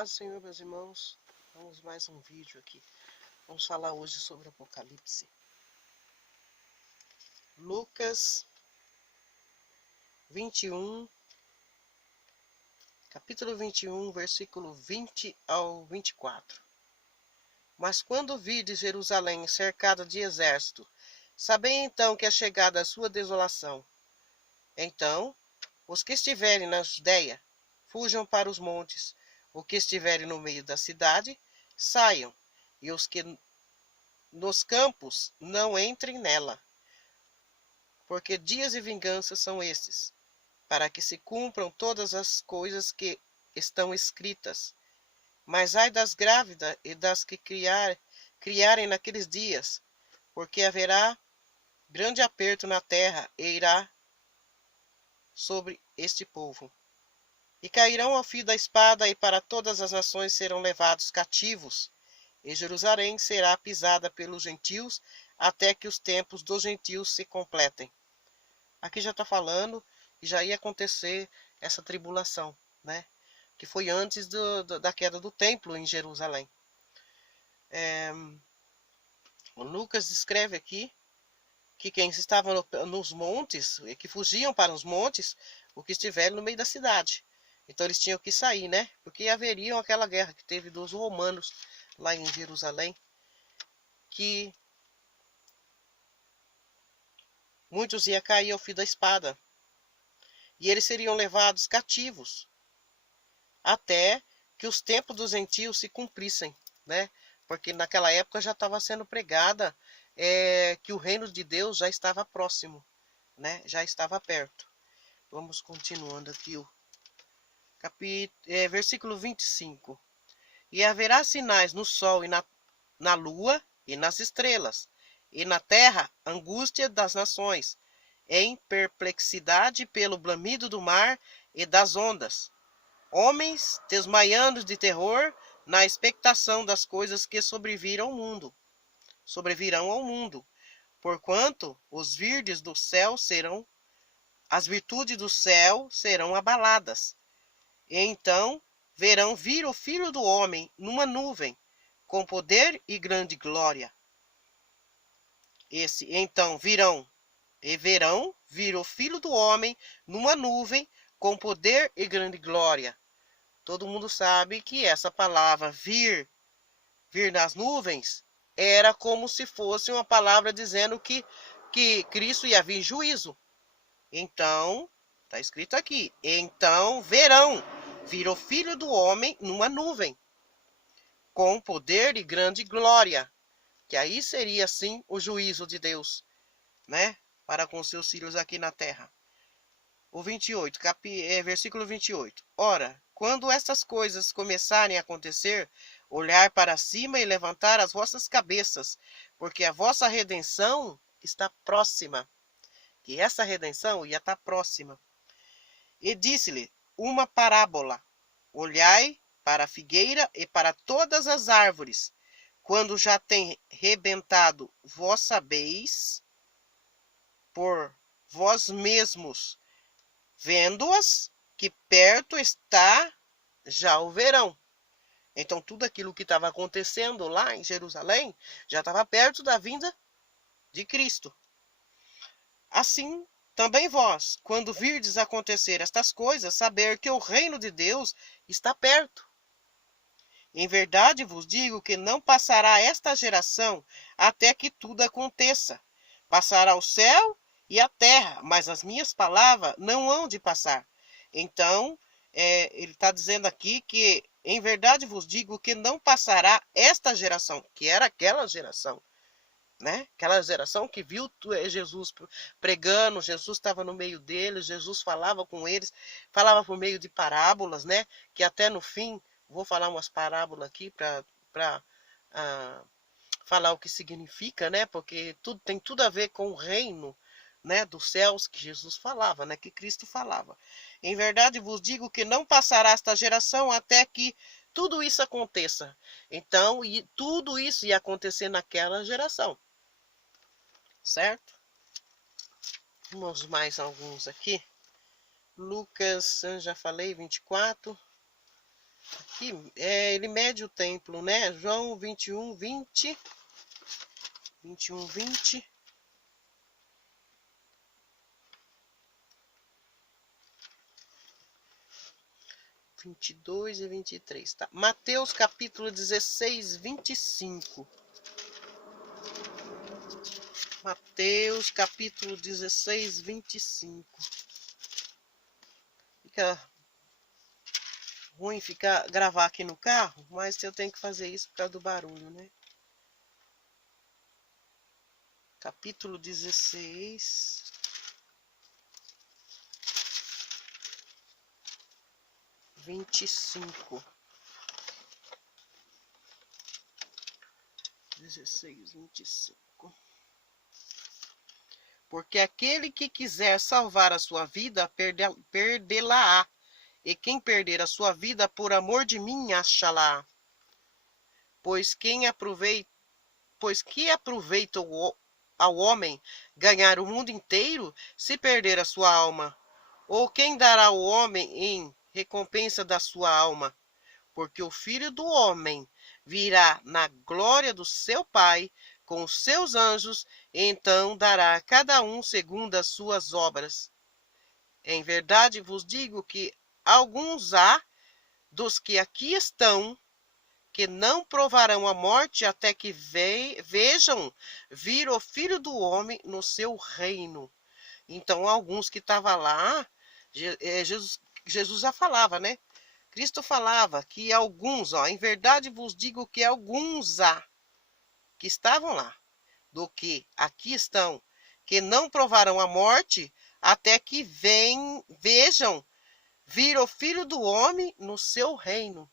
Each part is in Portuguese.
Paz do Senhor, meus irmãos. Vamos mais um vídeo aqui. Vamos falar hoje sobre o Apocalipse. Lucas 21, capítulo 21, versículo 20 ao 24. Mas quando vides Jerusalém cercada de exército, sabei então que é chegada a sua desolação. Então, os que estiverem na Judéia, fujam para os montes. Os que estiverem no meio da cidade, saiam. E os que nos campos, não entrem nela. Porque dias de vingança são estes, para que se cumpram todas as coisas que estão escritas. Mas ai das grávidas e das que criarem naqueles dias, porque haverá grande aperto na terra e irá sobre este povo. E cairão ao fio da espada, e para todas as nações serão levados cativos. E Jerusalém será pisada pelos gentios, até que os tempos dos gentios se completem. Aqui já está falando que já ia acontecer essa tribulação, né? Que foi antes da queda do templo em Jerusalém. O Lucas descreve aqui que quem estava nos montes, que fugiam para os montes, o que estiver no meio da cidade. Então eles tinham que sair, né? Porque haveria aquela guerra que teve dos romanos lá em Jerusalém, que muitos iam cair ao fio da espada. E eles seriam levados cativos até que os tempos dos gentios se cumprissem, né? Porque naquela época já estava sendo pregada que o reino de Deus já estava próximo, né? Já estava perto. Vamos continuando aqui o versículo 25. E haverá sinais no sol e na lua e nas estrelas, e na terra angústia das nações, em perplexidade pelo bramido do mar e das ondas. Homens desmaiando de terror na expectação das coisas que sobrevirão ao mundo, porquanto os virdes do céu as virtudes do céu serão abaladas. E então verão vir o Filho do Homem numa nuvem, com poder e grande glória. Então verão vir o Filho do Homem numa nuvem, com poder e grande glória. Todo mundo sabe que essa palavra vir nas nuvens, era como se fosse uma palavra dizendo que Cristo ia vir em juízo. Então, está escrito aqui, então verão vir o Filho do Homem numa nuvem, com poder e grande glória, que aí seria sim o juízo de Deus, né, para com seus filhos aqui na terra. O 28, versículo 28. Ora, quando estas coisas começarem a acontecer, olhar para cima e levantar as vossas cabeças, porque a vossa redenção está próxima. Que essa redenção ia estar próxima. E disse-lhe uma parábola: olhai para a figueira e para todas as árvores. Quando já tem rebentado, vós sabeis por vós mesmos, vendo-as, que perto está já o verão. Então tudo aquilo que estava acontecendo lá em Jerusalém já estava perto da vinda de Cristo. Assim, também vós, quando virdes acontecer estas coisas, saber que o reino de Deus está perto. Em verdade vos digo que não passará esta geração até que tudo aconteça. Passará o céu e a terra, mas as minhas palavras não hão de passar. Então, ele está dizendo aqui que, em verdade vos digo que não passará esta geração, que era aquela geração, né? Aquela geração que viu Jesus pregando, Jesus estava no meio deles, Jesus falava com eles, falava por meio de parábolas, né? Que até no fim, vou falar umas parábolas aqui para falar o que significa, né? Porque tem tudo a ver com o reino, né, dos céus que Jesus falava, né, que Cristo falava. Em verdade vos digo que não passará esta geração até que tudo isso aconteça. Então, tudo isso ia acontecer naquela geração. Certo? Vamos mais alguns aqui. Lucas, já falei, 24. Aqui, ele mede o templo, né? João 21, 20. 21, 20. 22 e 23, tá? Mateus capítulo 16, 25. Mateus capítulo 16, 25. Fica ruim gravar aqui no carro, mas eu tenho que fazer isso por causa do barulho, né? Capítulo 16. 25. 16, 25. Porque aquele que quiser salvar a sua vida, perdê-la-á. E quem perder a sua vida por amor de mim, achá-la. Pois que aproveita ao homem ganhar o mundo inteiro, se perder a sua alma? Ou quem dará ao homem em recompensa da sua alma? Porque o Filho do Homem virá na glória do seu Pai com os seus anjos, e então dará a cada um segundo as suas obras. Em verdade vos digo que alguns há dos que aqui estão que não provarão a morte até que vejam vir o Filho do Homem no seu reino. Então, alguns que estavam lá, Jesus já falava, né? Cristo falava que alguns, em verdade vos digo que alguns há que estavam lá, do que aqui estão, que não provarão a morte até que vejam vir o Filho do Homem no seu reino.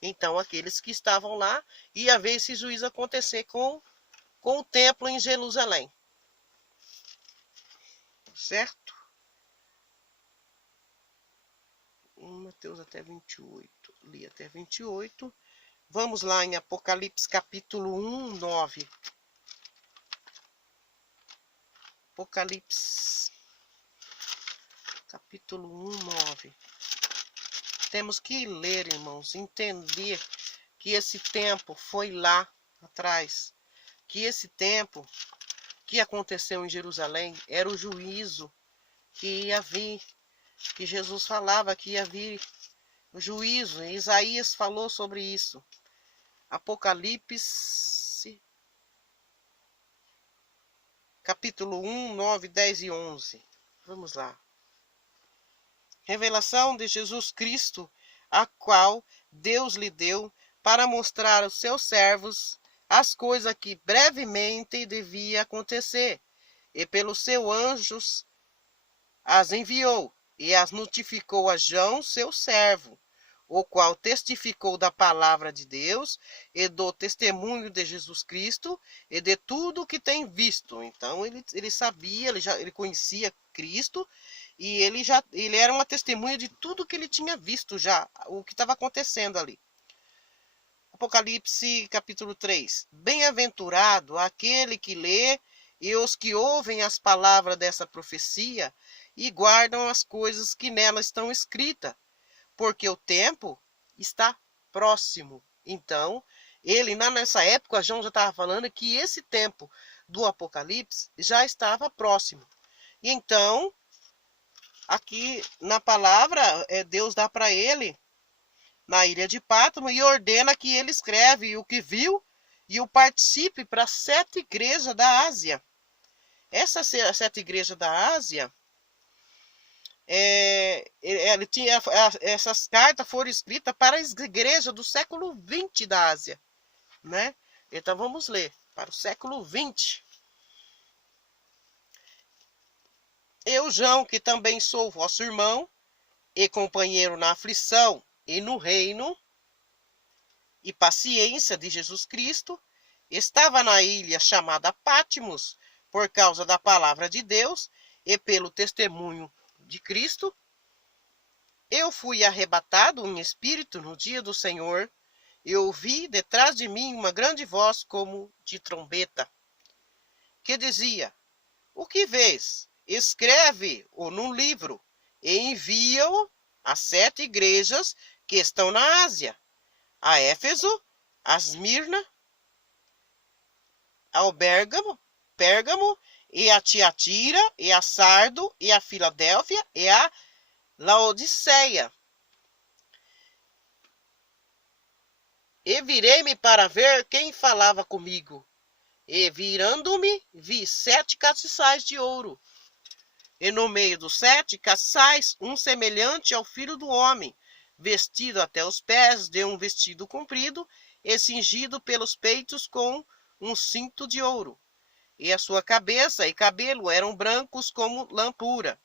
Então, aqueles que estavam lá, ia ver esse juízo acontecer com o templo em Jerusalém. Certo? Mateus até 28. Li até 28. Vamos lá em Apocalipse capítulo 1, 9. Apocalipse capítulo 1, 9. Temos que ler, irmãos, entender que esse tempo foi lá atrás. Que esse tempo que aconteceu em Jerusalém era o juízo que ia vir. Que Jesus falava que ia vir o juízo. E Isaías falou sobre isso. Apocalipse, capítulo 1, 9, 10 e 11. Vamos lá. Revelação de Jesus Cristo, a qual Deus lhe deu para mostrar aos seus servos as coisas que brevemente devia acontecer. E pelos seus anjos as enviou, e as notificou a João, seu servo, o qual testificou da palavra de Deus e do testemunho de Jesus Cristo e de tudo o que tem visto. Então ele sabia, ele conhecia Cristo e ele era uma testemunha de tudo que ele tinha visto já, o que estava acontecendo ali. Apocalipse capítulo 3. Bem-aventurado aquele que lê e os que ouvem as palavras dessa profecia e guardam as coisas que nela estão escritas, porque o tempo está próximo. Então, nessa época, João já estava falando que esse tempo do Apocalipse já estava próximo. E então, aqui na palavra, Deus dá para ele, na ilha de Pátmos, e ordena que ele escreve o que viu e o participe para 7 igrejas da Ásia. Essas 7 igrejas da Ásia, essas cartas foram escritas para as igrejas do século 20 da Ásia, né? Então vamos ler para o século 20. Eu, João, que também sou vosso irmão e companheiro na aflição e no reino e paciência de Jesus Cristo, estava na ilha chamada Patmos por causa da palavra de Deus e pelo testemunho de Cristo. Eu fui arrebatado em espírito no dia do Senhor e ouvi detrás de mim uma grande voz como de trombeta, que dizia: o que vês? Escreve-o num livro e envia-o às 7 igrejas que estão na Ásia, a Éfeso, a Esmirna, ao Pérgamo, e a Tiatira, e a Sardo, e a Filadélfia, e a Laodiceia. E virei-me para ver quem falava comigo. E virando-me, vi 7 castiçais de ouro. E no meio dos 7 castiçais, um semelhante ao filho do homem, vestido até os pés de um vestido comprido, e cingido pelos peitos com um cinto de ouro. E a sua cabeça e cabelo eram brancos como lã pura,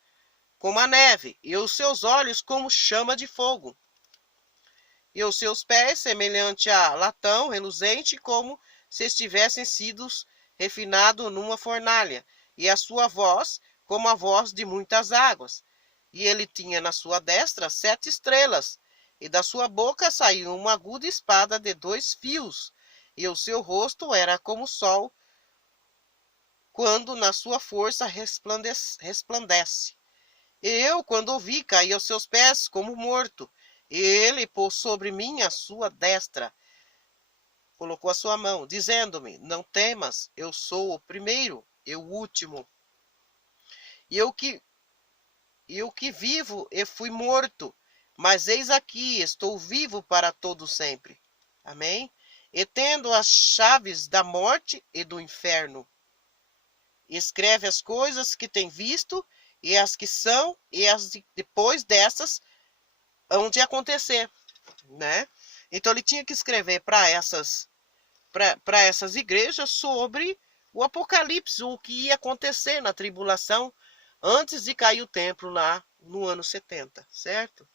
como a neve, e os seus olhos como chama de fogo. E os seus pés semelhante a latão reluzente, como se estivessem sido refinado numa fornalha, e a sua voz como a voz de muitas águas. E ele tinha na sua destra 7 estrelas, e da sua boca saía uma aguda espada de 2 fios, e o seu rosto era como o sol, quando na sua força resplandece. E eu, quando o vi, caí aos seus pés como morto. E ele pôs sobre mim a sua destra, colocou a sua mão, dizendo-me: não temas, eu sou o primeiro e o último. E eu que vivo e fui morto, mas eis aqui, estou vivo para todo sempre. Amém? E tendo as chaves da morte e do inferno. Escreve as coisas que tem visto, e as que são, e as depois dessas hão de acontecer, né? Então ele tinha que escrever para essas igrejas sobre o Apocalipse, o que ia acontecer na tribulação antes de cair o templo lá no ano 70, certo?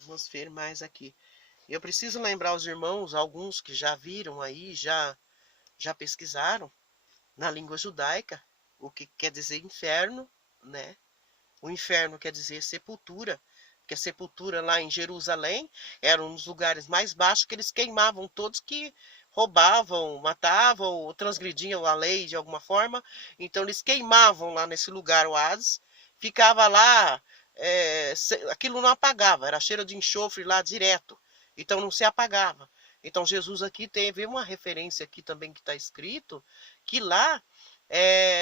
Vamos ver mais aqui. Eu preciso lembrar os irmãos, alguns que já viram aí, já pesquisaram na língua judaica o que quer dizer inferno, né? O inferno quer dizer sepultura, porque a sepultura lá em Jerusalém era um dos lugares mais baixos que eles queimavam todos que roubavam, matavam ou transgrediam a lei de alguma forma. Então eles queimavam lá nesse lugar o Hades, ficava lá, aquilo não apagava, era cheiro de enxofre lá direto, então não se apagava. Então Jesus aqui teve uma referência aqui também que está escrito, que lá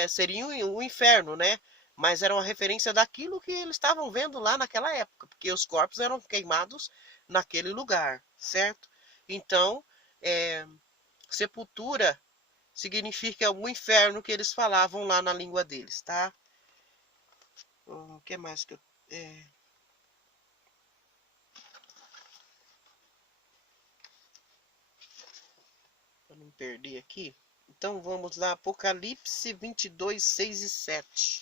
seria o inferno, né? Mas era uma referência daquilo que eles estavam vendo lá naquela época, porque os corpos eram queimados naquele lugar, certo? Então, sepultura significa o inferno que eles falavam lá na língua deles, tá? O que mais que eu... Para não perder aqui. Então, vamos lá, Apocalipse 22, 6 e 7.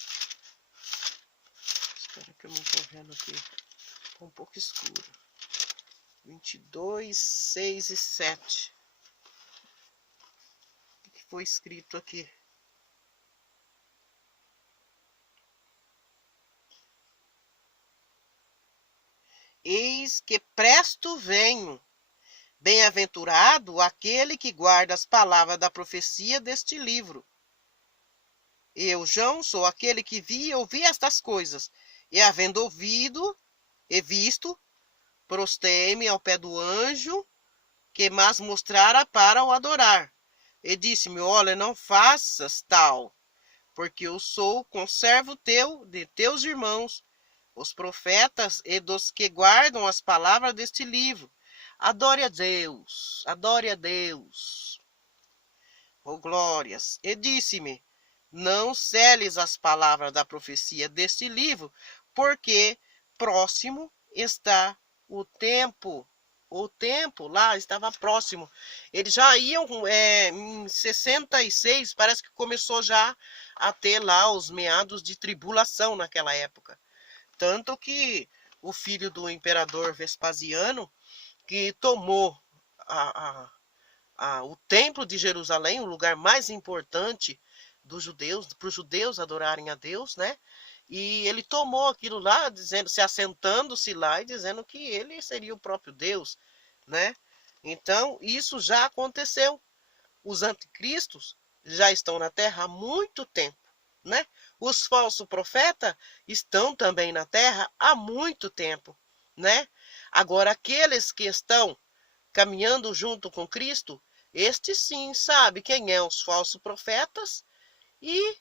Espera que eu não estou vendo aqui. Está um pouco escuro. 22, 6 e 7. O que foi escrito aqui? Eis que presto venho. Bem-aventurado aquele que guarda as palavras da profecia deste livro. Eu, João, sou aquele que vi e ouvi estas coisas, e havendo ouvido e visto, prostei-me ao pé do anjo que mas mostrara para o adorar. E disse-me: olha, não faças tal, porque eu sou conservo teu, de teus irmãos, os profetas e dos que guardam as palavras deste livro. Adore a Deus, adore a Deus. Oh, glórias. E disse-me: não seles as palavras da profecia deste livro, porque próximo está o tempo. O tempo lá estava próximo. Eles já iam em 66, parece que começou já a ter lá os meados de tribulação naquela época. Tanto que o filho do imperador Vespasiano, que tomou o templo de Jerusalém, o lugar mais importante dos judeus, para os judeus adorarem a Deus, né? E ele tomou aquilo lá, dizendo, se assentando-se lá e dizendo que ele seria o próprio Deus, né? Então, isso já aconteceu. Os anticristos já estão na Terra há muito tempo, né? Os falsos profetas estão também na terra há muito tempo, né? Agora, aqueles que estão caminhando junto com Cristo, este sim sabe quem é os falsos profetas e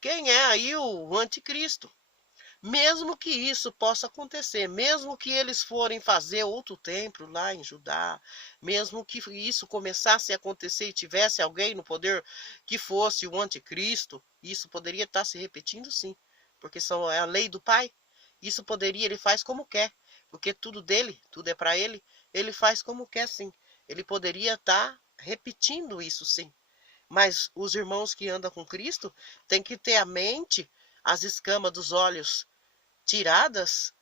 quem é aí o anticristo. Mesmo que isso possa acontecer, mesmo que eles forem fazer outro templo lá em Judá, mesmo que isso começasse a acontecer e tivesse alguém no poder que fosse o anticristo, isso poderia estar se repetindo sim, porque é a lei do Pai. Isso poderia, ele faz como quer, porque tudo dele, tudo é para ele faz como quer sim. Ele poderia estar repetindo isso sim. Mas os irmãos que andam com Cristo têm que ter a mente, as escamas dos olhos tiradas,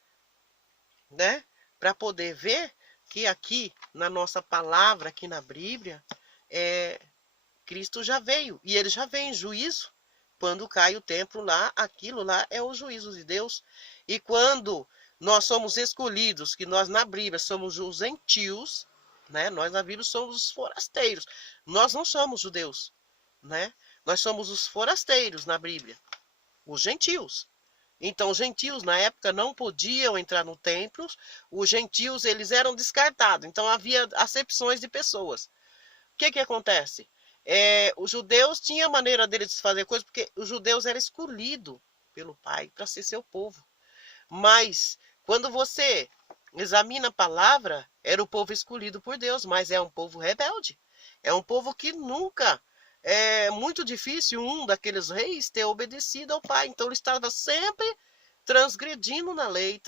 né, para poder ver que aqui na nossa palavra, aqui na Bíblia, Cristo já veio e ele já vem em juízo. Quando cai o templo lá, aquilo lá é o juízo de Deus. E quando nós somos escolhidos, que nós na Bíblia somos os gentios, né? Nós na Bíblia somos os forasteiros. Nós não somos judeus, né? Nós somos os forasteiros na Bíblia, os gentios. Então, os gentios na época não podiam entrar no templo, os gentios eles eram descartados, então havia acepções de pessoas. O que acontece? Os judeus tinham a maneira deles de fazer coisas, porque os judeus eram escolhidos pelo Pai para ser seu povo. Mas, quando você examina a palavra, era o povo escolhido por Deus, mas é um povo rebelde. É um povo que nunca... É muito difícil um daqueles reis ter obedecido ao Pai. Então, ele estava sempre transgredindo na lei,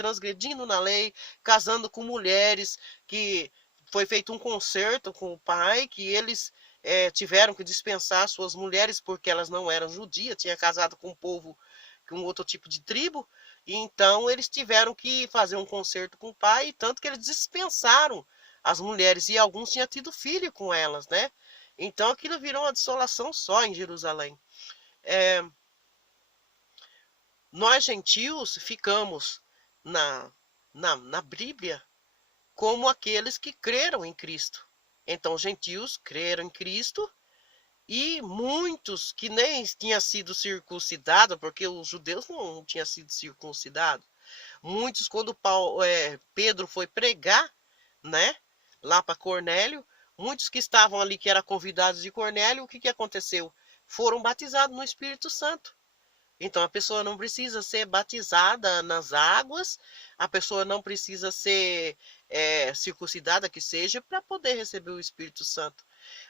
casando com mulheres que foi feito um concerto com o pai, que eles tiveram que dispensar suas mulheres porque elas não eram judias, tinha casado com um povo, com outro tipo de tribo, e então eles tiveram que fazer um concerto com o pai, tanto que eles dispensaram as mulheres, e alguns tinham tido filho com elas, né? Então aquilo virou uma desolação só em Jerusalém. Nós gentios ficamos na Bíblia como aqueles que creram em Cristo. Então, gentios creram em Cristo e muitos que nem tinham sido circuncidados, porque os judeus não tinham sido circuncidados. Muitos, quando Pedro foi pregar, né, lá para Cornélio, muitos que estavam ali, que eram convidados de Cornélio, o que aconteceu? Foram batizados no Espírito Santo. Então, a pessoa não precisa ser batizada nas águas, a pessoa não precisa ser circuncidada, que seja, para poder receber o Espírito Santo.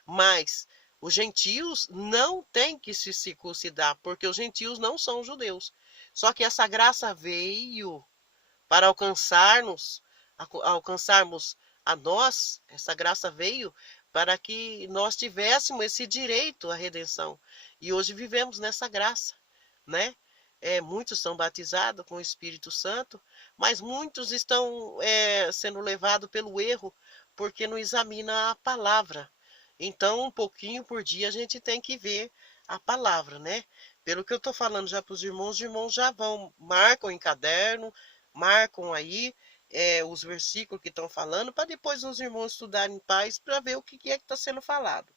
Mas os gentios não têm que se circuncidar, porque os gentios não são judeus. Só que essa graça veio para alcançarmos a nós, essa graça veio para que nós tivéssemos esse direito à redenção. E hoje vivemos nessa graça, né? Muitos são batizados com o Espírito Santo, mas muitos estão sendo levados pelo erro, porque não examina a palavra. Então, um pouquinho por dia a gente tem que ver a palavra, né? Pelo que eu estou falando já para os irmãos já marcam em caderno, marcam aí os versículos que estão falando, para depois os irmãos estudarem em paz, para ver o que é que está sendo falado.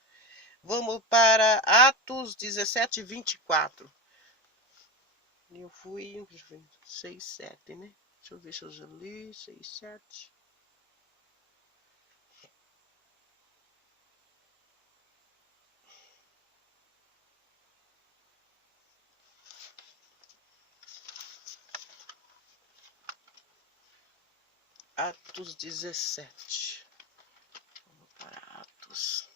Vamos para Atos 17, 24. Eu fui 6, 7, né? Deixa eu ver se eu já li. 6, 7. Atos 17. Vamos para Atos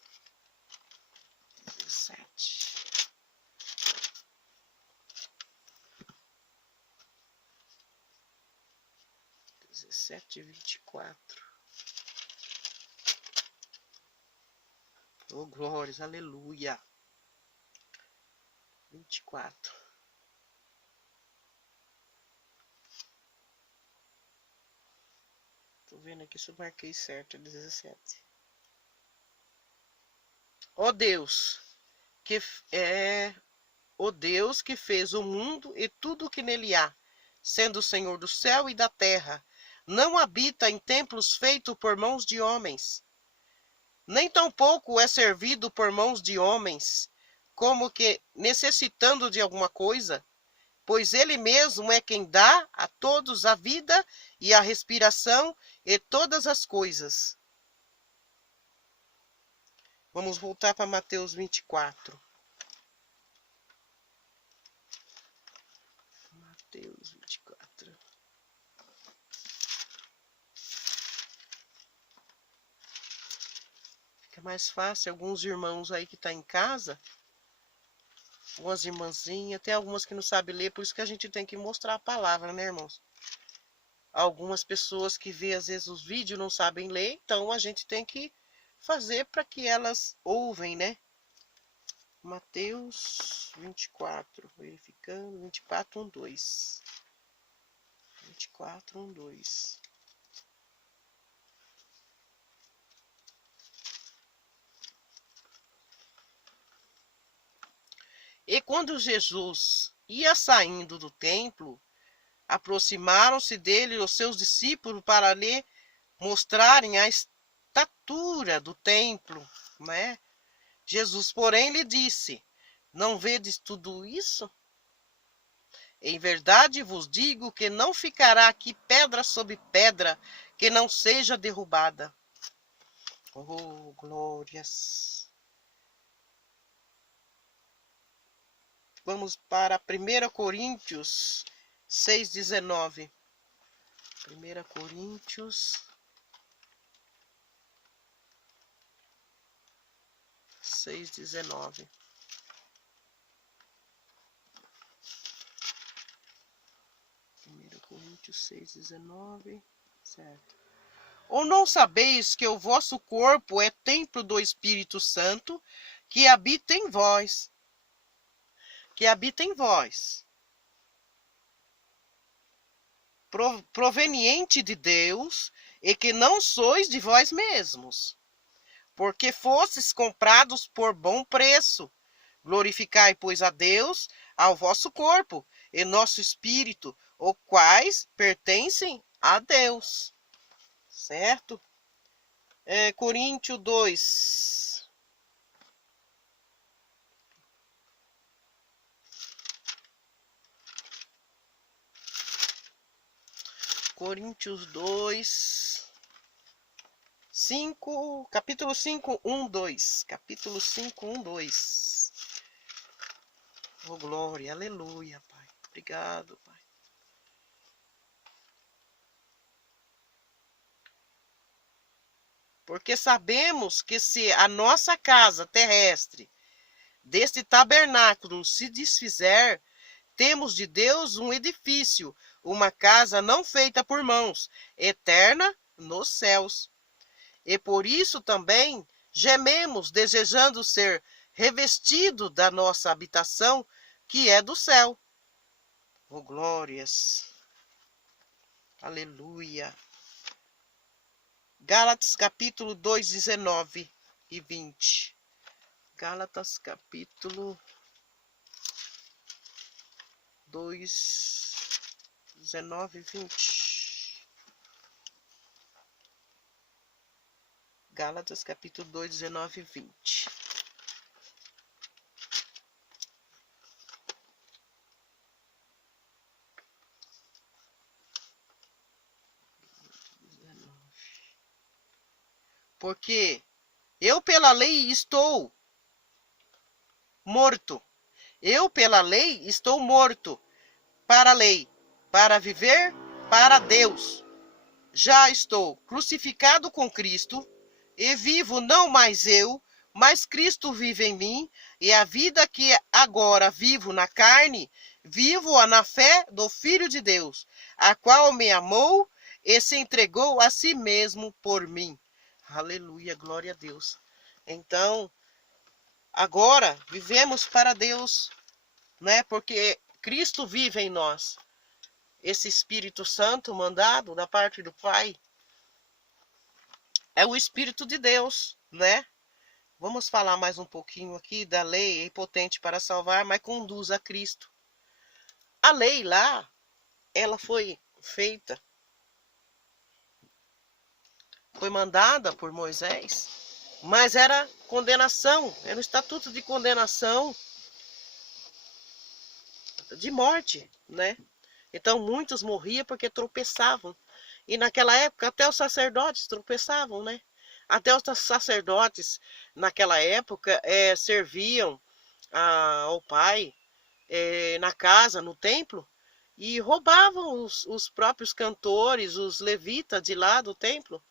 17. 17, 24. Oh, glórias, aleluia. 24. Tô vendo aqui se eu marquei certo, 17. Ó Deus, o Deus que fez o mundo e tudo o que nele há, sendo o Senhor do céu e da terra, não habita em templos feitos por mãos de homens, nem tampouco é servido por mãos de homens, como que necessitando de alguma coisa, pois ele mesmo é quem dá a todos a vida e a respiração e todas as coisas. Vamos voltar para Mateus 24. Mateus 24. Fica mais fácil. Alguns irmãos aí que estão em casa, algumas irmãzinhas, tem algumas que não sabem ler, por isso que a gente tem que mostrar a palavra, né, irmãos? Algumas pessoas que vê às vezes os vídeos não sabem ler, então a gente tem que fazer para que elas ouvem, né? Mateus 24, verificando, 24, 1, 2. 24, 1, 2. E quando Jesus ia saindo do templo, aproximaram-se dele os seus discípulos para lhe mostrarem a estatura do templo, né? Jesus, porém, lhe disse: não vedes tudo isso? Em verdade vos digo que não ficará aqui pedra sobre pedra que não seja derrubada. Oh, glórias! Vamos para 1 Coríntios 6,19. 1 Coríntios 6,19. 1 Coríntios 6,19. Certo. Ou não sabeis que o vosso corpo é templo do Espírito Santo, que habita em vós? Que habita em vós. Proveniente de Deus, e que não sois de vós mesmos, porque fostes comprados por bom preço. Glorificai, pois, a Deus ao vosso corpo e nosso espírito, os quais pertencem a Deus. Certo? Coríntios 2. Coríntios 2. 5, capítulo 5, 1, 2. Capítulo 5, 1, 2. Oh, glória, aleluia, Pai. Obrigado, Pai. Porque sabemos que se a nossa casa terrestre deste tabernáculo se desfizer, temos de Deus um edifício, uma casa não feita por mãos, eterna nos céus. E por isso também gememos, desejando ser revestido da nossa habitação, que é do céu. Oh, glórias! Aleluia! Gálatas capítulo 2, 19 e 20. Gálatas capítulo 2, 19 e 20. Gálatas capítulo 2, 19 e 20. Porque eu pela lei estou morto. Eu pela lei estou morto para a lei, para viver para Deus. Já estou crucificado com Cristo, e vivo não mais eu, mas Cristo vive em mim, e a vida que agora vivo na carne, vivo-a na fé do Filho de Deus, a qual me amou e se entregou a si mesmo por mim. Aleluia, glória a Deus. Então, agora vivemos para Deus, né? Porque Cristo vive em nós. Esse Espírito Santo mandado da parte do Pai é o Espírito de Deus, né? Vamos falar mais um pouquinho aqui da lei, é impotente para salvar, mas conduz a Cristo. A lei lá, ela foi feita, foi mandada por Moisés, mas era condenação, era um estatuto de condenação, de morte, né? Então muitos morriam porque tropeçavam. E naquela época até os sacerdotes tropeçavam, né? Até os sacerdotes naquela época serviam ao pai na casa, no templo, e roubavam os próprios cantores, os levitas de lá do templo.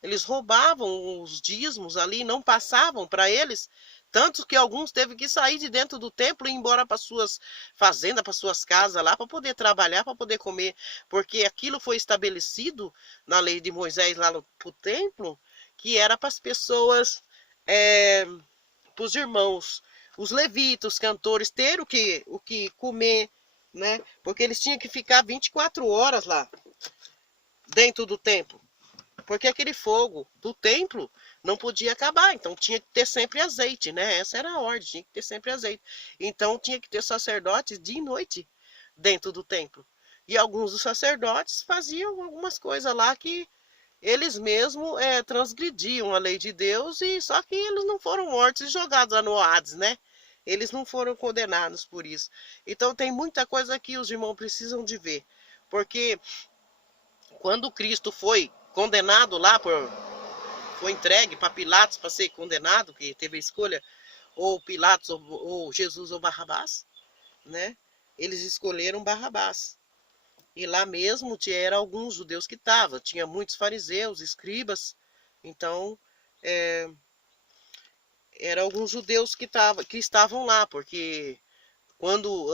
Eles roubavam os dízimos ali, não passavam para eles, tanto que alguns teve que sair de dentro do templo e ir embora para suas fazendas, para suas casas lá, para poder trabalhar, para poder comer, porque aquilo foi estabelecido na lei de Moisés lá no templo, que era para as pessoas, para os irmãos, os levitas, os cantores, ter o que comer, né? Porque eles tinham que ficar 24 horas lá, dentro do templo. Porque aquele fogo do templo não podia acabar, então tinha que ter sempre azeite, né? Essa era a ordem, tinha que ter sempre azeite. Então tinha que ter sacerdotes dia e noite dentro do templo. E alguns dos sacerdotes faziam algumas coisas lá que eles mesmos transgrediam a lei de Deus, e só que eles não foram mortos e jogados lá no Hades, né? Eles não foram condenados por isso. Então tem muita coisa que os irmãos precisam de ver. Porque quando Cristo foi condenado lá, foi entregue para Pilatos para ser condenado, que teve a escolha, ou Pilatos, ou Jesus, ou Barrabás, né? Eles escolheram Barrabás. E lá mesmo eram alguns judeus que estavam, tinha muitos fariseus, escribas, então eram alguns judeus que estavam lá, porque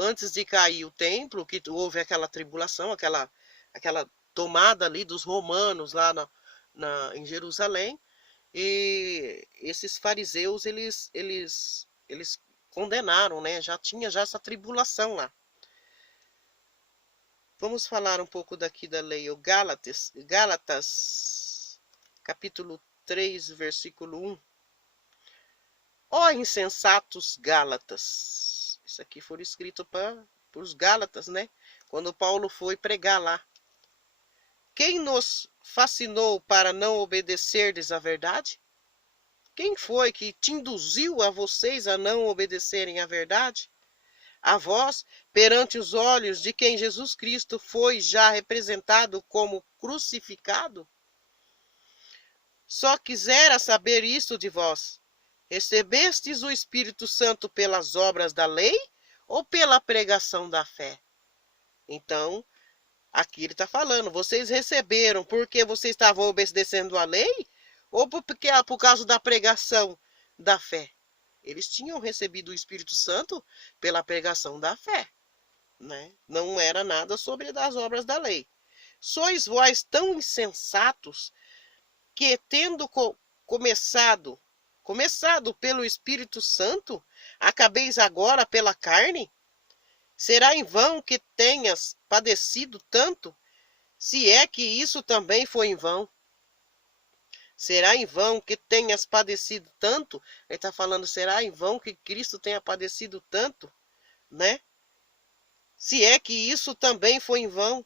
antes de cair o templo, que houve aquela tribulação, aquela tomada ali dos romanos lá em Jerusalém, e esses fariseus, eles condenaram, né? Já tinha essa tribulação lá. Vamos falar um pouco daqui da lei, o Gálatas, capítulo 3, versículo 1. Ó insensatos Gálatas. Isso aqui foi escrito para os Gálatas, né? Quando Paulo foi pregar lá. Quem nos fascinou para não obedecerdes à verdade? Quem foi que te induziu a vocês a não obedecerem à verdade? A vós, perante os olhos de quem Jesus Cristo foi já representado como crucificado? Só quisera saber isto de vós: recebestes o Espírito Santo pelas obras da lei ou pela pregação da fé? Então, aqui ele está falando, vocês receberam porque vocês estavam obedecendo à lei ou por causa da pregação da fé? Eles tinham recebido o Espírito Santo pela pregação da fé, né? Não era nada sobre as obras da lei. Sois vós tão insensatos que, tendo começado pelo Espírito Santo, acabeis agora pela carne? Será em vão que tenhas padecido tanto, se é que isso também foi em vão? Será em vão que tenhas padecido tanto? Ele está falando, será em vão que Cristo tenha padecido tanto, né? Se é que isso também foi em vão,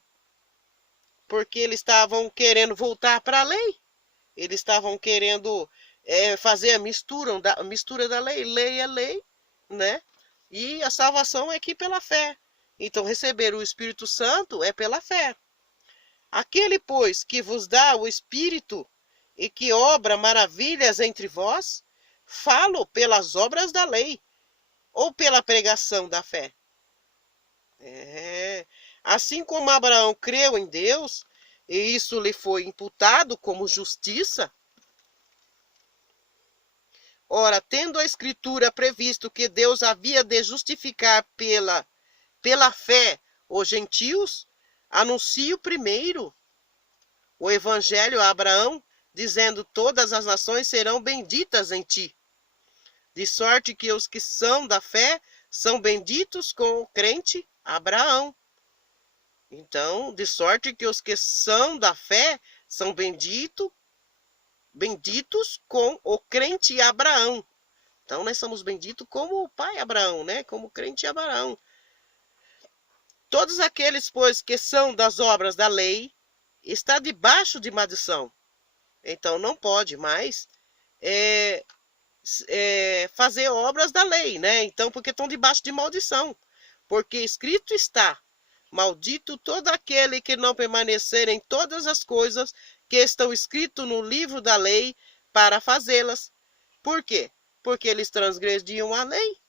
porque eles estavam querendo voltar para a lei, eles estavam querendo fazer a mistura da lei. Lei é lei, né? E a salvação é aqui pela fé. Então receber o Espírito Santo é pela fé. Aquele, pois, que vos dá o Espírito e que obra maravilhas entre vós, falo pelas obras da lei ou pela pregação da fé? Assim como Abraão creu em Deus, e isso lhe foi imputado como justiça. Ora, tendo a Escritura previsto que Deus havia de justificar pela fé os gentios, anuncio primeiro o Evangelho a Abraão, dizendo: todas as nações serão benditas em ti. De sorte que os que são da fé são benditos com o crente Abraão. Então, de sorte que os que são da fé são benditos com o crente Abraão. Então, nós somos benditos como o pai Abraão, né? Como o crente Abraão. Todos aqueles, pois, que são das obras da lei, está debaixo de maldição. Então, não pode mais fazer obras da lei, né? Então, porque estão debaixo de maldição. porque escrito está: maldito todo aquele que não permanecer em todas as coisas que estão escritas no livro da lei para fazê-las. Por quê? Porque eles transgrediam a lei.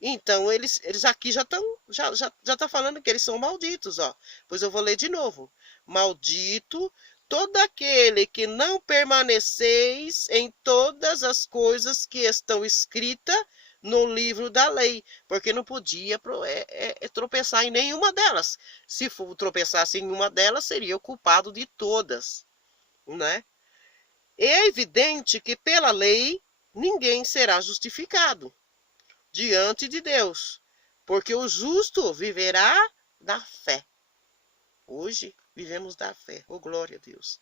Então, eles aqui já tá falando que eles são malditos, ó. Pois eu vou ler de novo. Maldito todo aquele que não permaneceis em todas as coisas que estão escritas no livro da lei, porque não podia tropeçar em nenhuma delas. Se tropeçasse em uma delas, seria o culpado de todas, né? É evidente que pela lei ninguém será justificado diante de Deus, porque o justo viverá da fé. Hoje vivemos da fé, oh glória a Deus.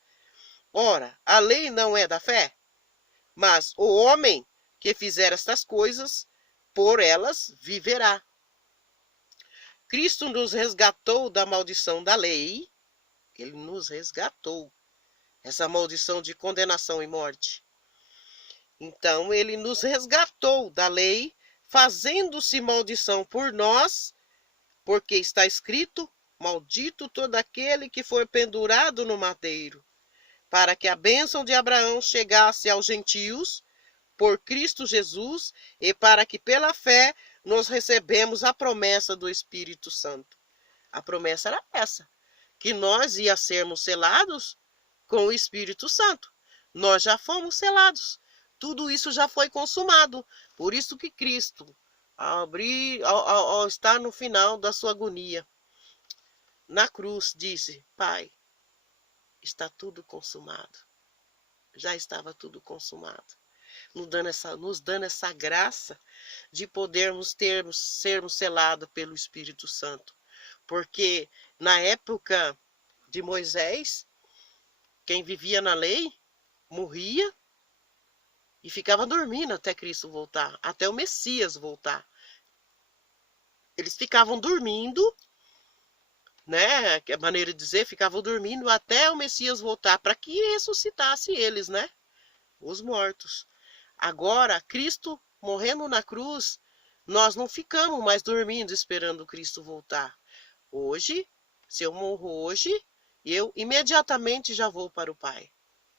Ora, a lei não é da fé, mas o homem que fizer estas coisas, por elas viverá. Cristo nos resgatou da maldição da lei, ele nos resgatou, essa maldição de condenação e morte. Então, ele nos resgatou da lei, fazendo-se maldição por nós, porque está escrito: maldito todo aquele que for pendurado no madeiro, para que a bênção de Abraão chegasse aos gentios, por Cristo Jesus, e para que pela fé nós recebemos a promessa do Espírito Santo. A promessa era essa, que nós ia sermos selados com o Espírito Santo. Nós já fomos selados. Tudo isso já foi consumado. Por isso que Cristo, ao estar no final da sua agonia, na cruz, disse: Pai, está tudo consumado. Já estava tudo consumado. Nos dando essa graça de podermos sermos selados pelo Espírito Santo. Porque na época de Moisés, quem vivia na lei morria e ficava dormindo até Cristo voltar, até o Messias voltar. Eles ficavam dormindo, né? Que é a maneira de dizer, ficavam dormindo até o Messias voltar, para que ressuscitasse eles, né? Os mortos. Agora, Cristo morrendo na cruz, nós não ficamos mais dormindo esperando Cristo voltar. Hoje, se eu morro hoje, eu imediatamente já vou para o Pai.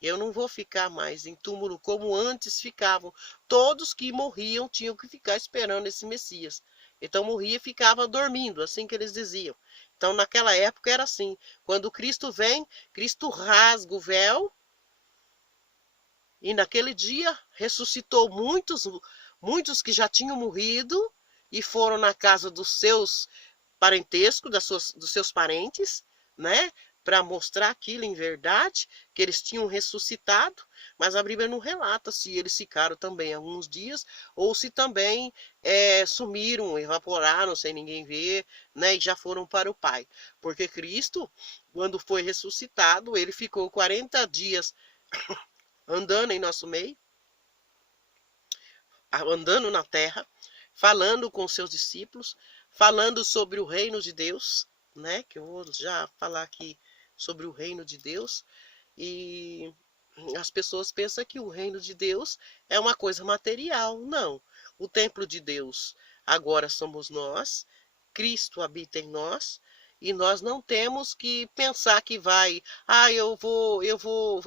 Eu não vou ficar mais em túmulo como antes ficavam. Todos que morriam tinham que ficar esperando esse Messias. Então morria e ficava dormindo, assim que eles diziam. Então naquela época era assim. Quando Cristo vem, Cristo rasga o véu. E naquele dia ressuscitou muitos que já tinham morrido e foram na casa dos seus parentescos, dos seus parentes, né? Para mostrar aquilo em verdade, que eles tinham ressuscitado, mas a Bíblia não relata se eles ficaram também alguns dias, ou se também sumiram, evaporaram sem ninguém ver, né, e já foram para o Pai. Porque Cristo, quando foi ressuscitado, ele ficou 40 dias andando em nosso meio, andando na terra, falando com seus discípulos, falando sobre o reino de Deus, né, que eu vou já falar aqui sobre o reino de Deus, e as pessoas pensam que o reino de Deus é uma coisa material. Não. O templo de Deus agora somos nós, Cristo habita em nós, e nós não temos que pensar que vou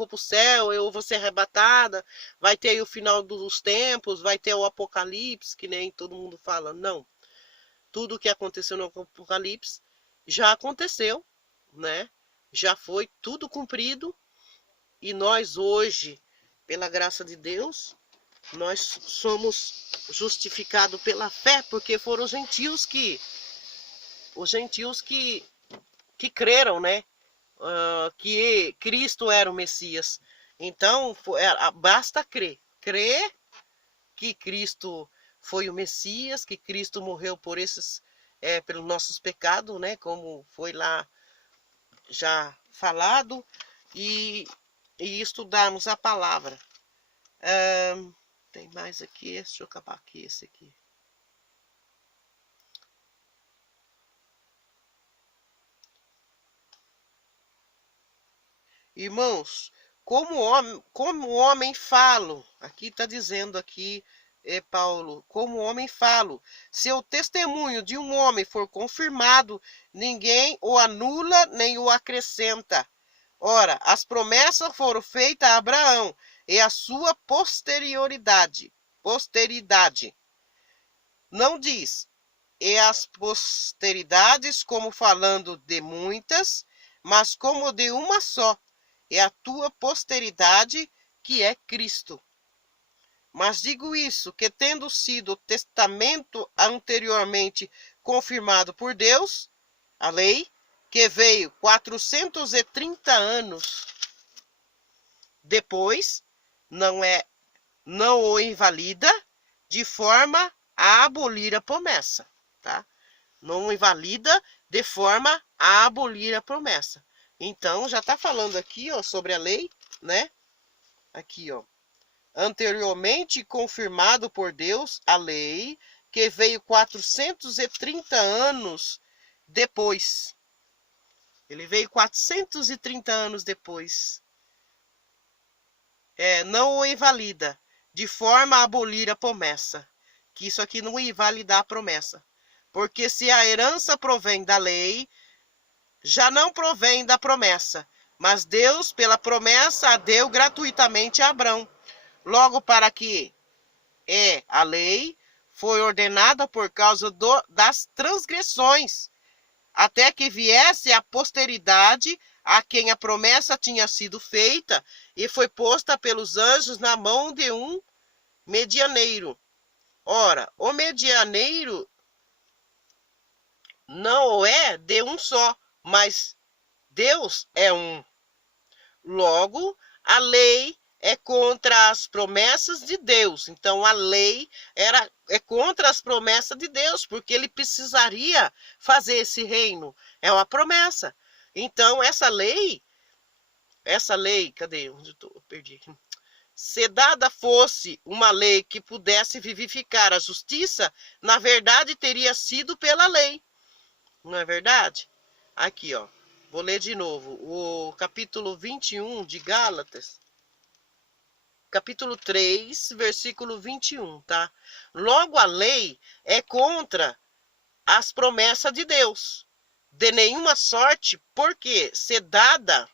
para o céu, eu vou ser arrebatada, vai ter aí o final dos tempos, vai ter o apocalipse, que nem todo mundo fala. Não. Tudo o que aconteceu no apocalipse já aconteceu, né? Já foi tudo cumprido, e nós hoje, pela graça de Deus, nós somos justificados pela fé, porque foram os gentios que creram, né? Que Cristo era o Messias. Então, basta crer. Crer que Cristo foi o Messias, que Cristo morreu pelos nossos pecados, né? Como foi lá já falado, e estudarmos a palavra. Tem mais aqui, deixa eu acabar aqui esse aqui. Irmãos, como homem falo, aqui está dizendo aqui Paulo, como homem falo. Se o testemunho de um homem for confirmado, ninguém o anula nem o acrescenta. Ora, as promessas foram feitas a Abraão e a sua posteridade. Não diz, e as posteridades como falando de muitas, mas como de uma só, e a tua posteridade, que é Cristo. Mas digo isso, que tendo sido o testamento anteriormente confirmado por Deus, a lei, que veio 430 anos depois, não o invalida de forma a abolir a promessa, tá? Não invalida de forma a abolir a promessa. Então, já está falando aqui, ó, sobre a lei, né? Aqui, ó. Anteriormente confirmado por Deus, a lei, que veio 430 anos depois. Ele veio 430 anos depois. Não o invalida, de forma a abolir a promessa. Que isso aqui não invalida a promessa. Porque se a herança provém da lei, já não provém da promessa. Mas Deus, pela promessa, a deu gratuitamente a Abrão. Logo, para que a lei foi ordenada por causa das transgressões, até que viesse a posteridade a quem a promessa tinha sido feita e foi posta pelos anjos na mão de um medianeiro. Ora, o medianeiro não é de um só, mas Deus é um. Logo, a lei é contra as promessas de Deus. Então, a lei é contra as promessas de Deus, porque ele precisaria fazer esse reino. É uma promessa. Então, essa lei, cadê? Onde eu perdi aqui. Se dada fosse uma lei que pudesse vivificar a justiça, na verdade teria sido pela lei. Não é verdade? Aqui, ó. Vou ler de novo. O capítulo 21 de Gálatas. Capítulo 3, versículo 21, tá? Logo, a lei é contra as promessas de Deus. De nenhuma sorte, porque se dada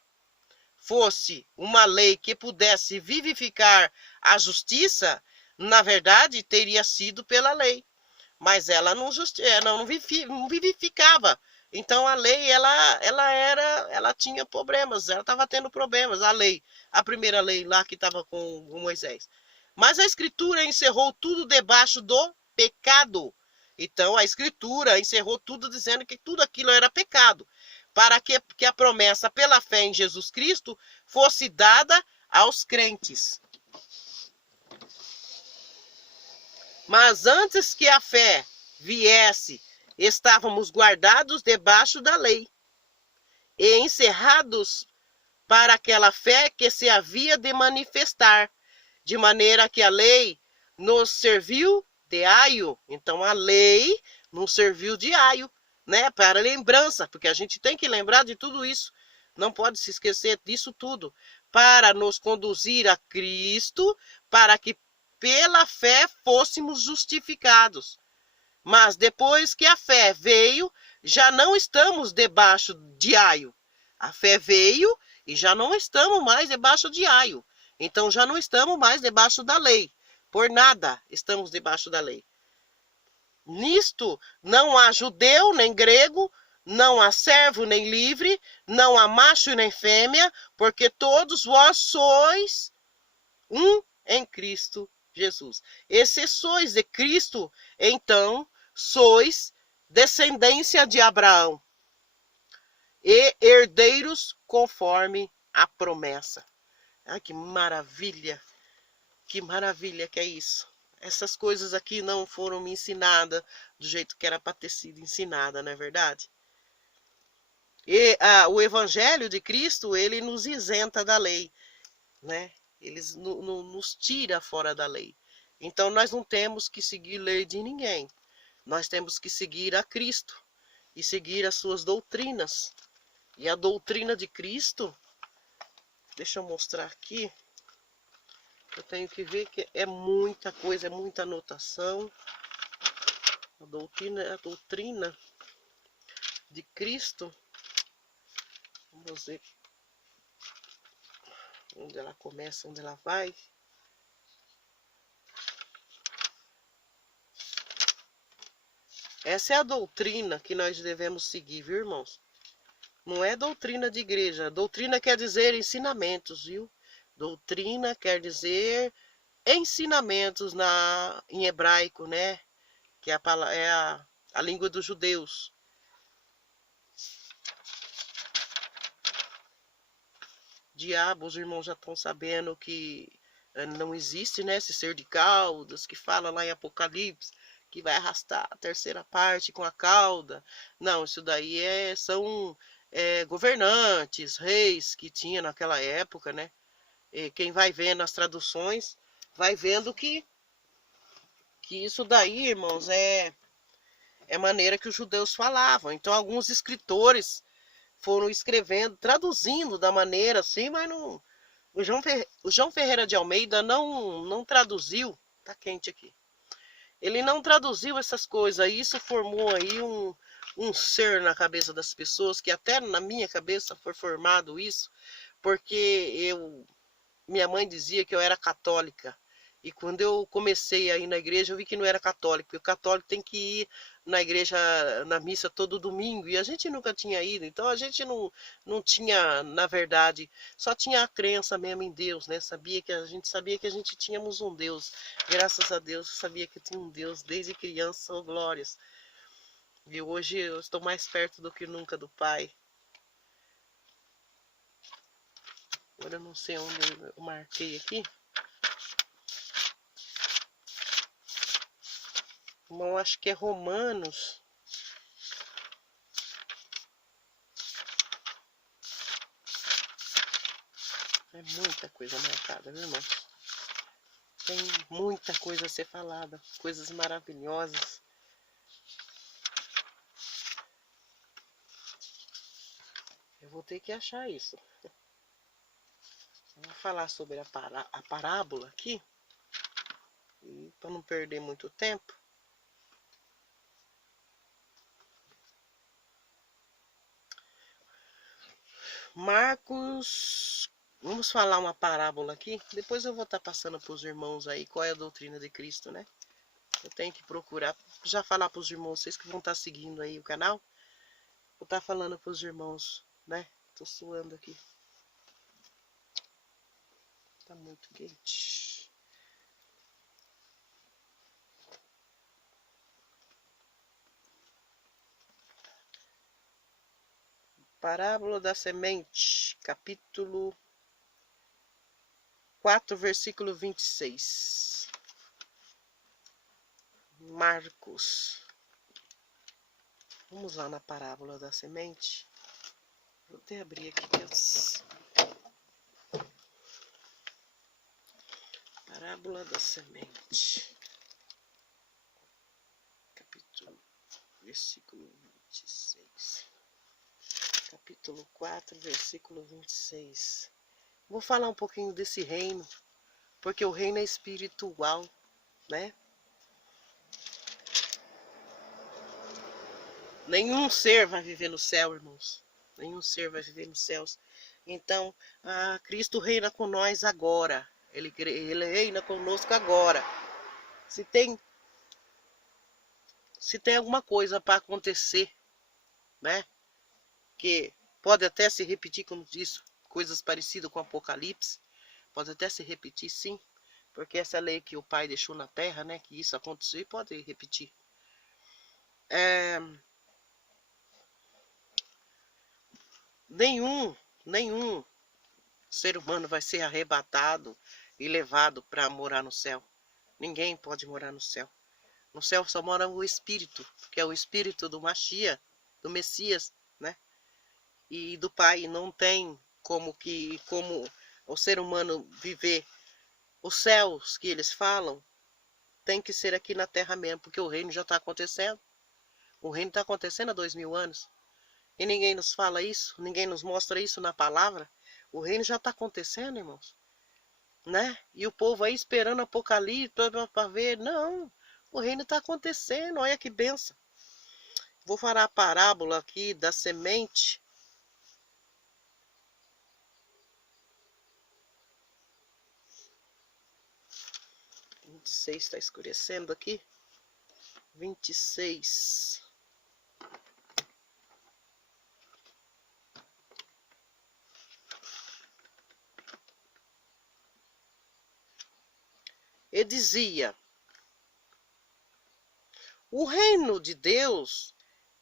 fosse uma lei que pudesse vivificar a justiça, na verdade, teria sido pela lei. Mas ela não vivificava. Então a lei ela tinha problemas, ela estava tendo problemas, a primeira lei lá que estava com Moisés. Mas a escritura encerrou tudo debaixo do pecado. Então a escritura encerrou tudo dizendo que tudo aquilo era pecado, para que a promessa pela fé em Jesus Cristo fosse dada aos crentes. Mas antes que a fé viesse, estávamos guardados debaixo da lei e encerrados para aquela fé que se havia de manifestar, de maneira que a lei nos serviu de aio. Então a lei nos serviu de aio, né, para lembrança, porque a gente tem que lembrar de tudo isso. Não pode se esquecer disso tudo, para nos conduzir a Cristo, para que pela fé fôssemos justificados. Mas depois que a fé veio, já não estamos debaixo de aio. A fé veio e já não estamos mais debaixo de aio. Então já não estamos mais debaixo da lei. Por nada estamos debaixo da lei. Nisto não há judeu nem grego, não há servo nem livre, não há macho nem fêmea, porque todos vós sois um em Cristo Jesus. E se sois de Cristo, então sois descendência de Abraão e herdeiros conforme a promessa. Ah, que maravilha que é isso. Essas coisas aqui não foram me ensinadas do jeito que era para ter sido ensinada, não é verdade? E o Evangelho de Cristo, ele nos isenta da lei, né? Ele nos tira fora da lei. Então, nós não temos que seguir lei de ninguém. Nós temos que seguir a Cristo e seguir as suas doutrinas. E a doutrina de Cristo, deixa eu mostrar aqui. Eu tenho que ver que é muita coisa, é muita anotação. A doutrina de Cristo. Vamos ver onde ela começa, onde ela vai. Essa é a doutrina que nós devemos seguir, viu, irmãos? Não é doutrina de igreja. Doutrina quer dizer ensinamentos, viu? Doutrina quer dizer ensinamentos em hebraico, né? Que é a língua dos judeus. Diabo, os irmãos já estão sabendo que não existe, né? Esse ser de caudas que fala lá em Apocalipse, que vai arrastar a terceira parte com a cauda. Não, isso daí são governantes, reis que tinha naquela época, né? E quem vai vendo as traduções, vai vendo que isso daí, irmãos, é maneira que os judeus falavam. Então, alguns escritores foram escrevendo, traduzindo da maneira assim, mas não. O João Ferreira de Almeida não traduziu. Tá quente aqui. Ele não traduziu essas coisas. Isso formou aí um ser na cabeça das pessoas, que até na minha cabeça foi formado isso, porque minha mãe dizia que eu era católica. E quando eu comecei a ir na igreja, eu vi que não era católico. Porque o católico tem que ir na igreja, na missa todo domingo. E a gente nunca tinha ido. Então a gente não tinha, na verdade, só tinha a crença mesmo em Deus, né? A gente sabia que a gente tínhamos um Deus. Graças a Deus, eu sabia que tinha um Deus desde criança, oh, glórias. E hoje eu estou mais perto do que nunca do Pai. Agora eu não sei onde eu marquei aqui. Bom, acho que é Romanos. É muita coisa marcada, viu, irmão? Tem muita coisa a ser falada. Coisas maravilhosas. Eu vou ter que achar isso. Vou falar sobre a parábola aqui. Para não perder muito tempo. Marcos. Vamos falar uma parábola aqui. Depois eu vou estar passando para os irmãos aí qual é a doutrina de Cristo, né? Eu tenho que procurar. Já falar para os irmãos, vocês que vão estar seguindo aí o canal. Vou estar falando para os irmãos, né? Tô suando aqui. Tá muito quente. Parábola da semente, capítulo 4, versículo 26. Marcos. Vamos lá na parábola da semente. Vou até abrir aqui. Parábola da semente. Capítulo, versículo 26. Capítulo 4, versículo 26. Vou falar um pouquinho desse reino, porque o reino é espiritual, né? Nenhum ser vai viver no céu, irmãos. Nenhum ser vai viver nos céus. Então, Cristo reina com nós agora. Ele reina conosco agora. Se tem alguma coisa para acontecer, né? Que pode até se repetir, como disse, coisas parecidas com o Apocalipse. Pode até se repetir, sim. Porque essa lei que o Pai deixou na terra, né? Que isso aconteceu e pode repetir. Nenhum ser humano vai ser arrebatado e levado para morar no céu. Ninguém pode morar no céu. No céu só mora o Espírito, que é o Espírito do Machia, do Messias, né? E do Pai. Não tem como o ser humano viver os céus que eles falam, tem que ser aqui na terra mesmo, porque o reino já está acontecendo. O reino está acontecendo há 2000 anos. E ninguém nos fala isso, ninguém nos mostra isso na palavra. O reino já está acontecendo, irmãos. né? E o povo aí esperando Apocalipse para ver. Não, o reino está acontecendo, olha que benção. Vou falar a parábola aqui da semente. Vinte e seis, está escurecendo aqui. 26. E dizia: o reino de Deus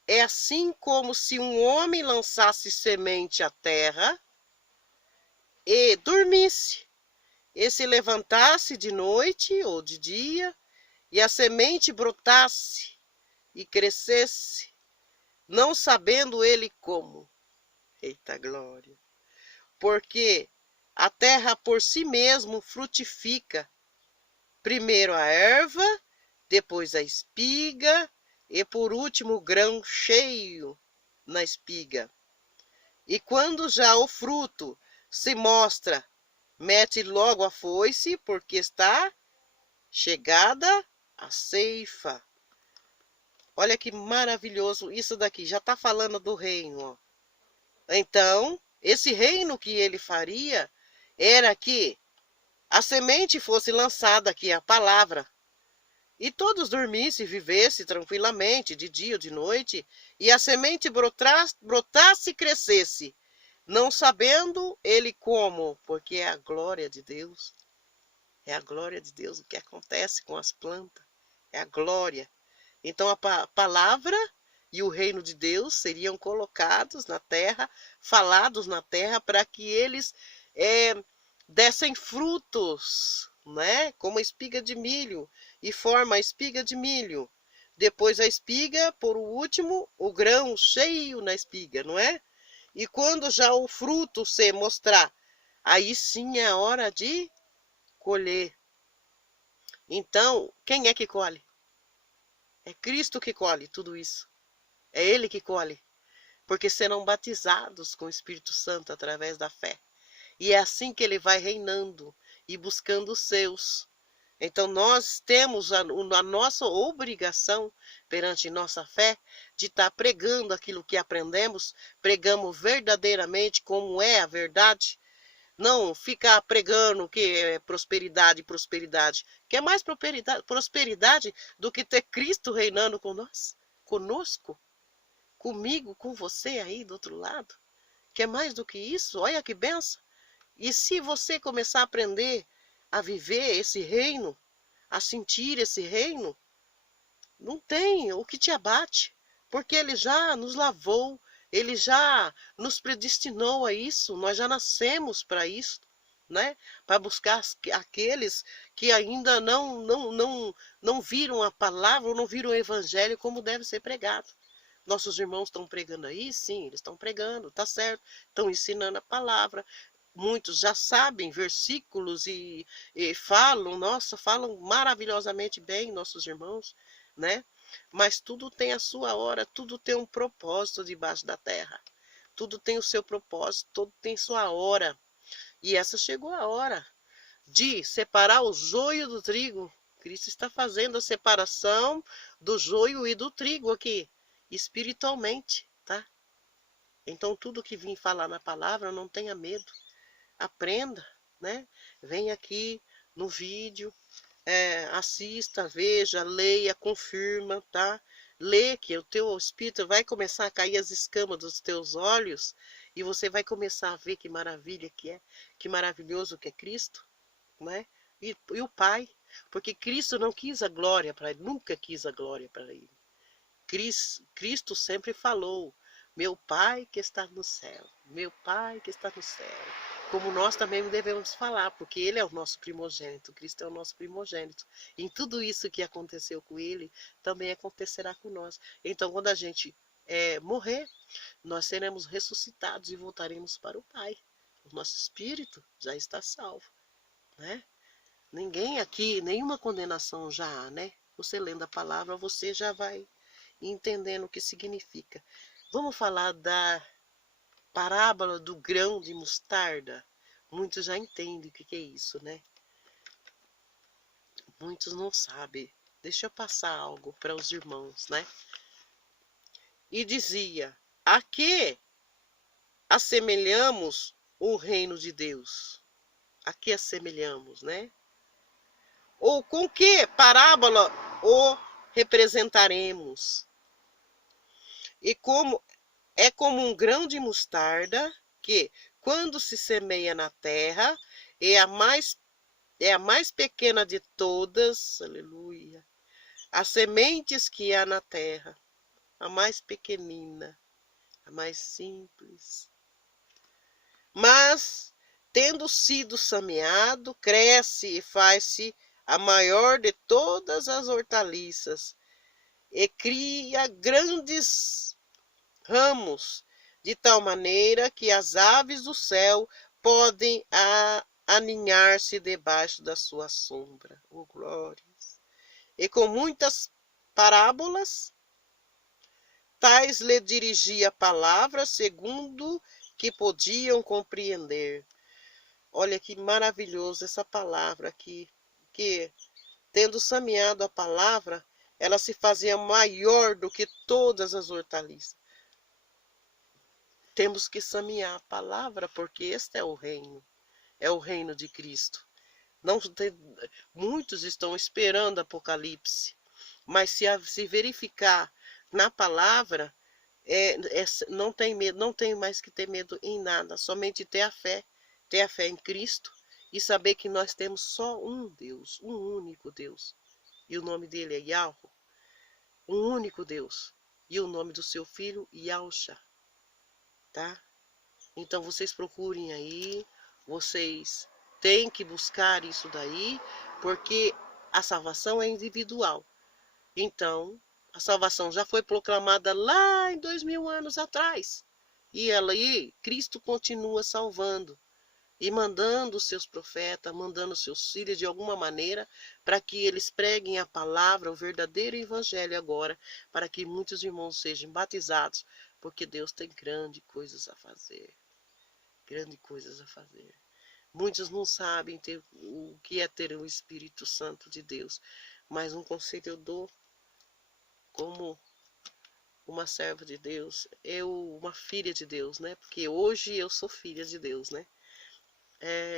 é assim como se um homem lançasse semente à terra e dormisse, e se levantasse de noite ou de dia, e a semente brotasse e crescesse, não sabendo ele como. Eita glória! Porque a terra por si mesmo frutifica, primeiro a erva, depois a espiga, e por último o grão cheio na espiga. E quando já o fruto se mostra, mete logo a foice, porque está chegada a ceifa. Olha que maravilhoso isso daqui, já está falando do reino. Ó. Então, esse reino que ele faria era que a semente fosse lançada aqui, a palavra, e todos dormissem e vivessem tranquilamente, de dia ou de noite, e a semente brotasse e crescesse, não sabendo ele como, porque é a glória de Deus. É a glória de Deus o que acontece com as plantas. É a glória. Então a palavra e o reino de Deus seriam colocados na terra, falados na terra, para que eles dessem frutos, né? Como a espiga de milho, e forma a espiga de milho. Depois a espiga, por último, o grão cheio na espiga, não é? E quando já o fruto se mostrar, aí sim é a hora de colher. Então, quem é que colhe? É Cristo que colhe tudo isso. É Ele que colhe. Porque serão batizados com o Espírito Santo através da fé. E é assim que Ele vai reinando e buscando os seus. Então nós temos a nossa obrigação perante nossa fé de estar pregando aquilo que aprendemos, pregamos verdadeiramente como é a verdade, não ficar pregando que é prosperidade, prosperidade. Quer mais prosperidade do que ter Cristo reinando com nós, conosco, comigo, com você aí do outro lado? Quer mais do que isso? Olha que benção! E se você começar a aprender a viver esse reino, a sentir esse reino, não tem o que te abate, porque ele já nos lavou, ele já nos predestinou a isso, nós já nascemos para isso, né? Para buscar aqueles que ainda não viram a palavra, ou não viram o evangelho como deve ser pregado. Nossos irmãos estão pregando aí? Sim, eles estão pregando, tá certo. Estão ensinando a palavra. Muitos já sabem versículos e falam, nossa, falam maravilhosamente bem, nossos irmãos, né? Mas tudo tem a sua hora, tudo tem um propósito debaixo da terra. Tudo tem o seu propósito, tudo tem sua hora. E essa chegou a hora de separar o joio do trigo. Cristo está fazendo a separação do joio e do trigo aqui, espiritualmente, tá? Então tudo que vim falar na palavra, não tenha medo. Aprenda, né? Vem aqui no vídeo, assista, veja, leia, confirma, tá? Lê que o teu espírito vai começar a cair as escamas dos teus olhos e você vai começar a ver que maravilha que é, que maravilhoso que é Cristo, né? E o Pai, porque Cristo não quis a glória para ele, nunca quis a glória para ele. Cristo sempre falou: meu Pai que está no céu, meu Pai que está no céu. Como nós também devemos falar, porque Ele é o nosso primogênito, Cristo é o nosso primogênito. Em tudo isso que aconteceu com Ele, também acontecerá com nós. Então, quando a gente morrer, nós seremos ressuscitados e voltaremos para o Pai. O nosso espírito já está salvo, né? Ninguém aqui, nenhuma condenação já há, né? Você lendo a palavra, você já vai entendendo o que significa. Vamos falar da parábola do grão de mostarda. Muitos já entendem o que é isso, né? Muitos não sabem. Deixa eu passar algo para os irmãos, né? E dizia: a que assemelhamos o reino de Deus? A que assemelhamos, né? Ou com que parábola o representaremos? E como um grão de mostarda que, quando se semeia na terra, é a mais pequena de todas, aleluia, as sementes que há na terra, a mais pequenina, a mais simples. Mas, tendo sido semeado, cresce e faz-se a maior de todas as hortaliças, e cria grandes ramos, de tal maneira que as aves do céu podem aninhar-se debaixo da sua sombra. Oh, glórias! E com muitas parábolas, tais lhe dirigia a palavra, segundo que podiam compreender. Olha que maravilhoso essa palavra aqui, que, tendo semeado a palavra, ela se fazia maior do que todas as hortaliças. Temos que semear a palavra, porque este é o reino de Cristo. Não tem, muitos estão esperando Apocalipse, mas se verificar na palavra, não tem medo, não tem mais que ter medo em nada, somente ter a fé em Cristo e saber que nós temos só um Deus, um único Deus, e o nome dele é Yahweh, um único Deus, e o nome do seu filho Yahshua, tá? Então vocês procurem aí, vocês têm que buscar isso daí, porque a salvação é individual. Então, a salvação já foi proclamada lá em 2000 anos atrás. E Cristo continua salvando e mandando os seus profetas, mandando os seus filhos de alguma maneira, para que eles preguem a palavra, o verdadeiro evangelho agora, para que muitos irmãos sejam batizados, porque Deus tem grandes coisas a fazer. Grandes coisas a fazer. Muitos não sabem o que é ter o Espírito Santo de Deus, mas um conselho eu dou como uma serva de Deus, uma filha de Deus, né? Porque hoje eu sou filha de Deus, né?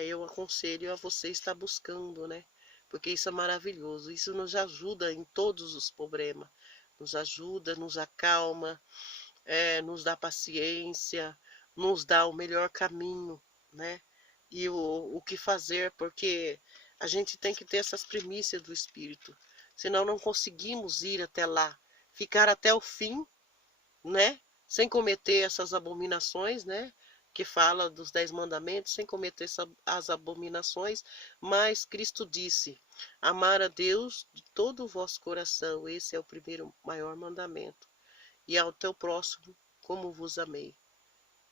Eu aconselho a você estar buscando, né? Porque isso é maravilhoso, isso nos ajuda em todos os problemas, nos ajuda, nos acalma, nos dá paciência, nos dá o melhor caminho, né? E o que fazer, porque a gente tem que ter essas primícias do Espírito, senão não conseguimos ir até lá, ficar até o fim, né? Sem cometer essas abominações, né? Que fala dos 10 mandamentos, sem cometer as abominações, mas Cristo disse: amar a Deus de todo o vosso coração, esse é o primeiro maior mandamento, e ao teu próximo como vos amei,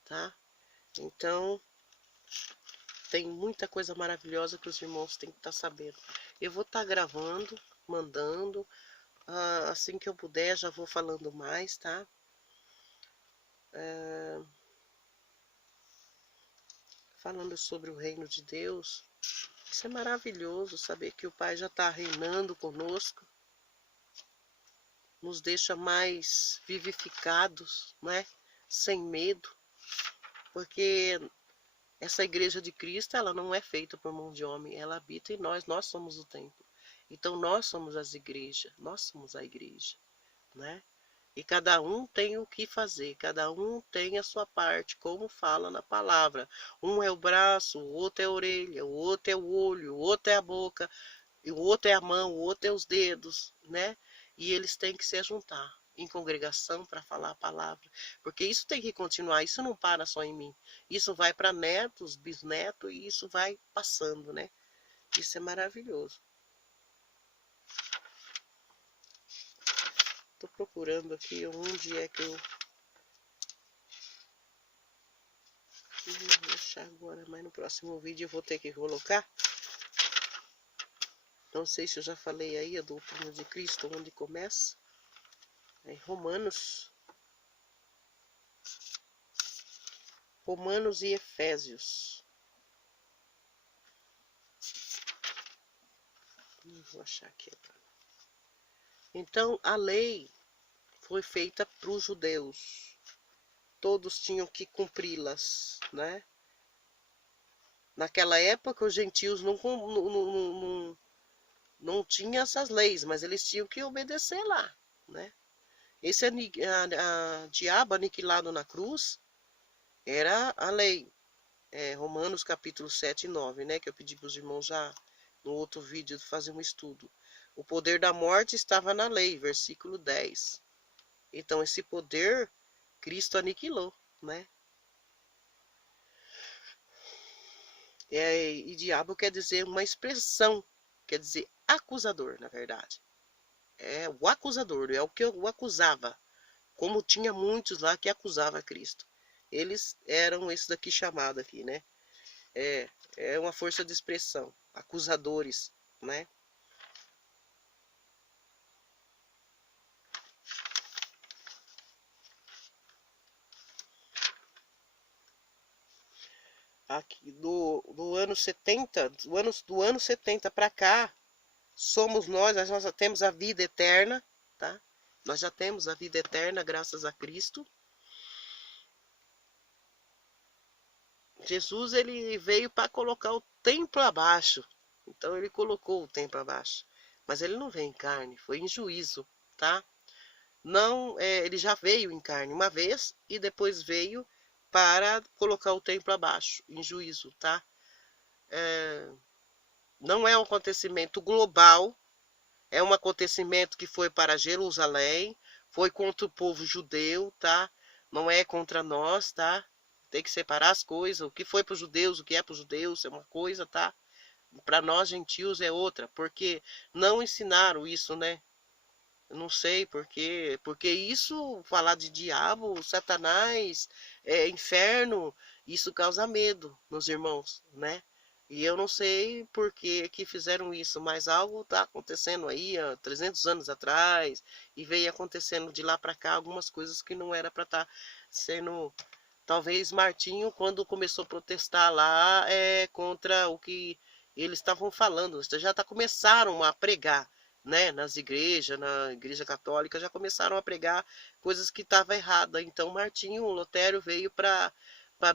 tá? Então, tem muita coisa maravilhosa que os irmãos têm que estar sabendo. Eu vou estar gravando, mandando, assim que eu puder, já vou falando mais, tá? Falando sobre o reino de Deus. Isso é maravilhoso, saber que o Pai já está reinando conosco, nos deixa mais vivificados, né? Sem medo, porque essa igreja de Cristo, ela não é feita por mão de homem, ela habita em nós somos o templo. Então nós somos as igrejas, nós somos a igreja, né? E cada um tem o que fazer, cada um tem a sua parte, como fala na palavra. Um é o braço, o outro é a orelha, o outro é o olho, o outro é a boca, e o outro é a mão, o outro é os dedos, né? E eles têm que se juntar em congregação para falar a palavra, porque isso tem que continuar, isso não para só em mim, isso vai para netos, bisnetos, e isso vai passando, né? Isso é maravilhoso. Tô procurando aqui onde é que eu vou achar agora, mas no próximo vídeo eu vou ter que colocar. Não sei se eu já falei aí a doutrina de Cristo, onde começa. É Romanos e Efésios. Vou achar aqui. Então, a lei foi feita para os judeus. Todos tinham que cumpri-las, né? Naquela época, os gentios não tinham essas leis, mas eles tinham que obedecer lá, né? Esse diabo aniquilado na cruz era a lei. Romanos capítulo 7 e 9, né? Que eu pedi para os irmãos já no outro vídeo fazer um estudo. O poder da morte estava na lei, versículo 10. Então, esse poder, Cristo aniquilou, né? E diabo quer dizer uma expressão, quer dizer acusador, na verdade. É o acusador, é o que o acusava. Como tinha muitos lá que acusavam Cristo. Eles eram esse daqui chamado aqui, né? É, é uma força de expressão, acusadores, né? Aqui do ano 70, do ano 70 para cá, somos nós já temos a vida eterna, tá? Nós já temos a vida eterna graças a Cristo. Jesus, ele veio para colocar o templo abaixo. Então ele colocou o templo abaixo. Mas ele não veio em carne, foi em juízo, tá? Não, ele já veio em carne uma vez e depois veio para colocar o templo abaixo, em juízo, tá? Não é um acontecimento global, é um acontecimento que foi para Jerusalém, foi contra o povo judeu, tá? Não é contra nós, tá? Tem que separar as coisas. O que foi para os judeus, o que é para os judeus é uma coisa, tá? Para nós gentios é outra, porque não ensinaram isso, né? Eu não sei porque isso, falar de diabo, Satanás, inferno, isso causa medo nos irmãos, né? E eu não sei por que fizeram isso, mas algo está acontecendo aí há 300 anos atrás e veio acontecendo de lá para cá algumas coisas que não era para estar sendo. Talvez Martinho, quando começou a protestar lá, contra o que eles estavam falando, já começaram a pregar, né, nas igrejas, na igreja católica, já começaram a pregar coisas que estavam erradas. Então Martinho Lutero veio para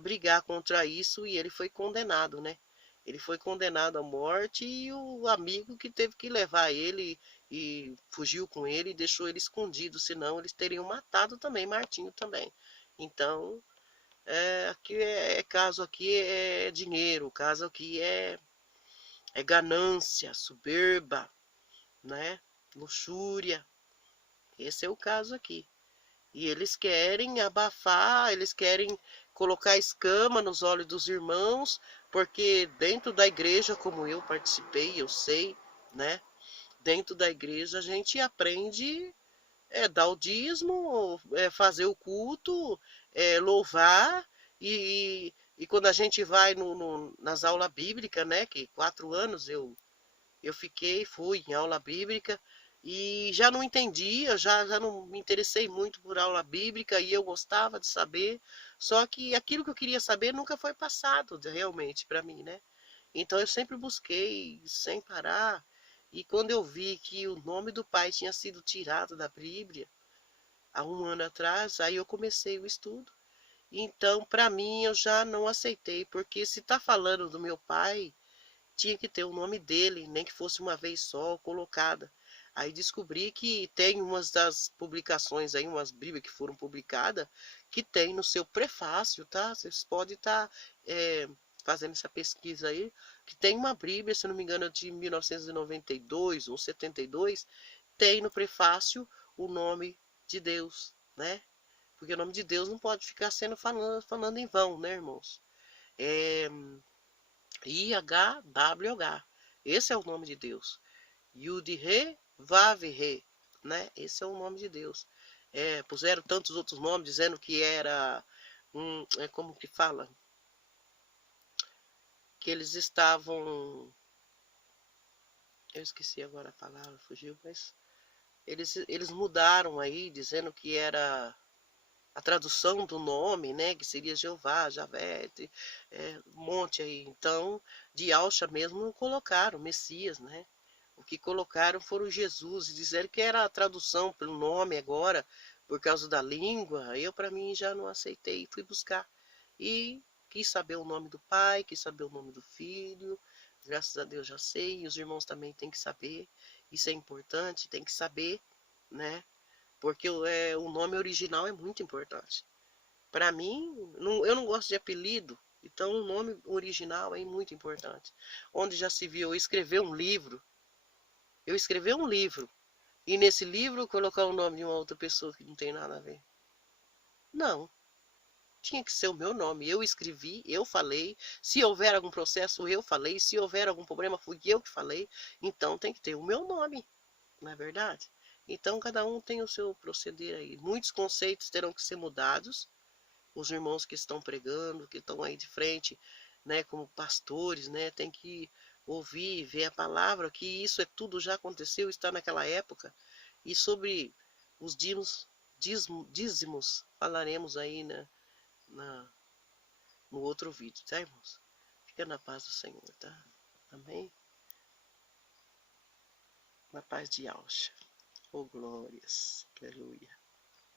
brigar contra isso e ele foi condenado, né? Ele foi condenado à morte e o amigo que teve que levar ele e fugiu com ele e deixou ele escondido, senão eles teriam matado também Martinho também. Então, aqui caso aqui é dinheiro, caso aqui é ganância, soberba, né? Luxúria. Esse é o caso aqui. E eles querem abafar, eles querem colocar escama nos olhos dos irmãos, porque dentro da igreja, como eu participei, eu sei, né? Dentro da igreja a gente aprende dar o dízimo, fazer o culto, louvar, e quando a gente vai nas aulas bíblicas, né? Que 4 anos eu fui em aula bíblica e já não entendia, já não me interessei muito por aula bíblica e eu gostava de saber, só que aquilo que eu queria saber nunca foi passado realmente para mim, né? Então eu sempre busquei sem parar e quando eu vi que o nome do pai tinha sido tirado da Bíblia há um ano atrás, aí eu comecei o estudo. Então, para mim, eu já não aceitei, porque se está falando do meu pai, tinha que ter o nome dele, nem que fosse uma vez só colocada. Aí descobri que tem umas das publicações aí, umas bíblias que foram publicadas, que tem no seu prefácio, tá? Vocês podem estar fazendo essa pesquisa aí, que tem uma bíblia, se não me engano, de 1992 ou 72, tem no prefácio o nome de Deus, né? Porque o nome de Deus não pode ficar sendo falando em vão, né, irmãos? É, IHWH. Esse é o nome de Deus. Yud-Re, Vav-Re, né? Esse é o nome de Deus. Puseram tantos outros nomes dizendo que era como que fala? Que eles estavam, eu esqueci agora a palavra, fugiu, mas eles mudaram aí, dizendo que era a tradução do nome, né, que seria Jeová, Javé, um monte aí. Então, de Alcha mesmo não colocaram Messias, né? que colocaram foram Jesus, e disseram que era a tradução pelo nome agora, por causa da língua. Eu, para mim, já não aceitei, fui buscar. E quis saber o nome do Pai, quis saber o nome do Filho. Graças a Deus já sei, e os irmãos também têm que saber. Isso é importante, tem que saber, né? Porque o nome original é muito importante. Para mim, eu não gosto de apelido, então o nome original é muito importante. Onde já se viu eu escrever um livro, e nesse livro colocar o nome de uma outra pessoa que não tem nada a ver. Não, tinha que ser o meu nome. Eu escrevi, eu falei. Se houver algum processo, eu falei. Se houver algum problema, fui eu que falei. Então tem que ter o meu nome, não é verdade? Então cada um tem o seu proceder aí. Muitos conceitos terão que ser mudados. Os irmãos que estão pregando, que estão aí de frente, né, como pastores, né, tem que ouvir, ver a palavra, que isso é tudo já aconteceu, está naquela época. E sobre os dízimos falaremos aí, né, no outro vídeo, tá, irmãos? Fica na paz do Senhor, tá? Amém? Na paz de Alcha. Oh, glórias. Aleluia.